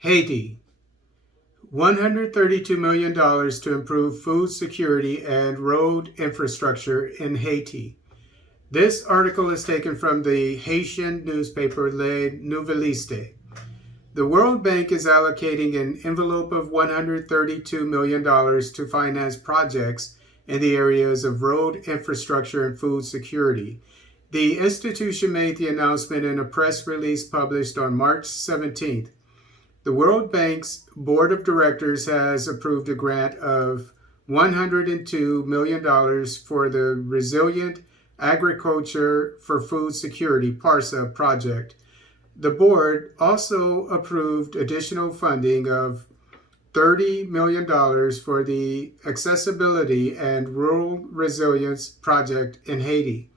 Haiti, $132 million to improve food security and road infrastructure in Haiti. This article is taken from the Haitian newspaper Le Nouvelliste. The World Bank is allocating an envelope of $132 million to finance projects in the areas of road infrastructure and food security. The institution made the announcement in a press release published on March 17th. The World Bank's Board of Directors has approved a grant of $102 million for the Resilient Agriculture for Food Security (PARSA) project. The board also approved additional funding of $30 million for the Accessibility and Rural Resilience Project in Haiti.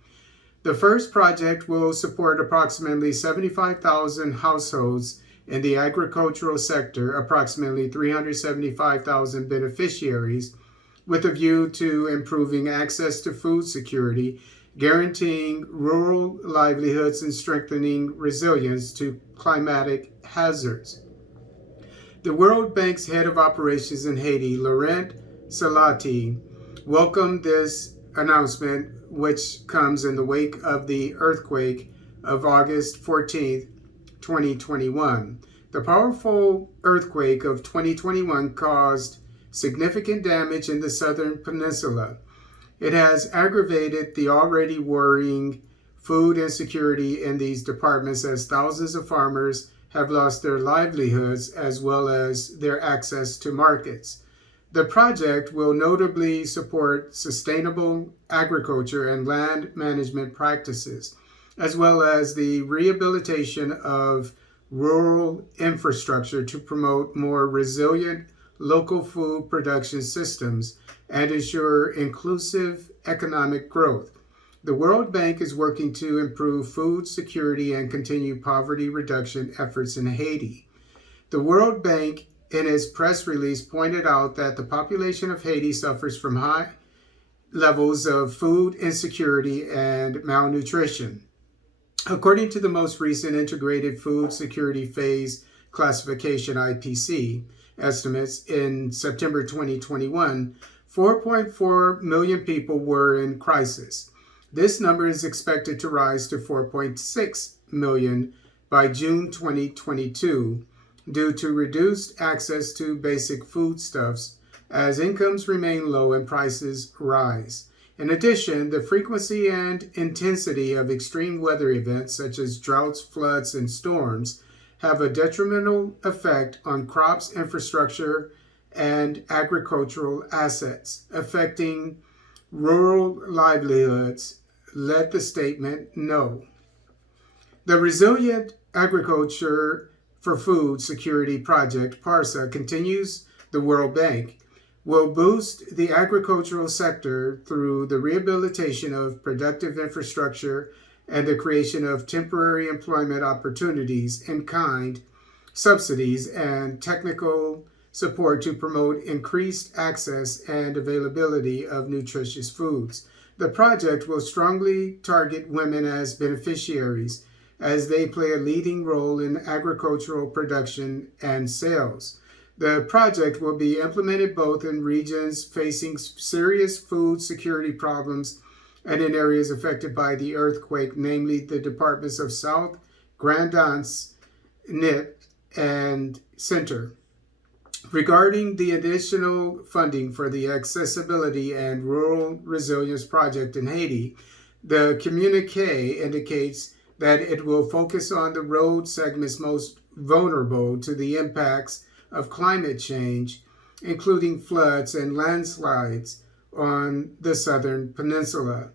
The first project will support approximately 75,000 households in the agricultural sector, approximately 375,000 beneficiaries, with a view to improving access to food security, guaranteeing rural livelihoods, and strengthening resilience to climatic hazards. The World Bank's head of operations in Haiti, Laurent Salati, welcomed this announcement, which comes in the wake of the earthquake of August 14th, 2021. The powerful earthquake of 2021 caused significant damage in the southern peninsula. It has aggravated the already worrying food insecurity in these departments, as thousands of farmers have lost their livelihoods as well as their access to markets. The project will notably support sustainable agriculture and land management practices, as well as the rehabilitation of rural infrastructure to promote more resilient local food production systems and ensure inclusive economic growth. The World Bank is working to improve food security and continue poverty reduction efforts in Haiti. The World Bank, in its press release, pointed out that the population of Haiti suffers from high levels of food insecurity and malnutrition. According to the most recent Integrated Food Security Phase Classification (IPC) estimates in September 2021, 4.4 million people were in crisis. This number is expected to rise to 4.6 million by June 2022 due to reduced access to basic foodstuffs as incomes remain low and prices rise. In addition, the frequency and intensity of extreme weather events such as droughts, floods, and storms have a detrimental effect on crops, infrastructure, and agricultural assets, affecting rural livelihoods, let the statement know. The Resilient Agriculture for Food Security Project, PARSA, continues. The World Bank will boost the agricultural sector through the rehabilitation of productive infrastructure and the creation of temporary employment opportunities in kind, subsidies, and technical support to promote increased access and availability of nutritious foods. The project will strongly target women as beneficiaries, as they play a leading role in agricultural production and sales. The project will be implemented both in regions facing serious food security problems and in areas affected by the earthquake, namely the departments of South, Grand Anse, Nip, and Center. Regarding the additional funding for the Accessibility and Rural Resilience Project in Haiti, the communiqué indicates that it will focus on the road segments most vulnerable to the impacts of climate change, including floods and landslides on the southern peninsula.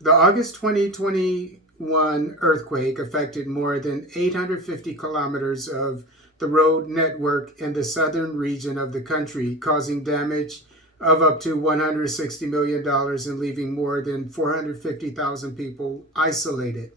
The August 2021 earthquake affected more than 850 kilometers of the road network in the southern region of the country, causing damage of up to $160 million and leaving more than 450,000 people isolated.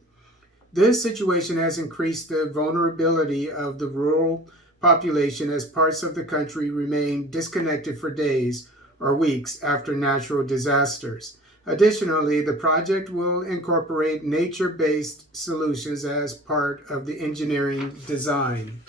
This situation has increased the vulnerability of the rural population as parts of the country remain disconnected for days or weeks after natural disasters. Additionally, the project will incorporate nature-based solutions as part of the engineering design.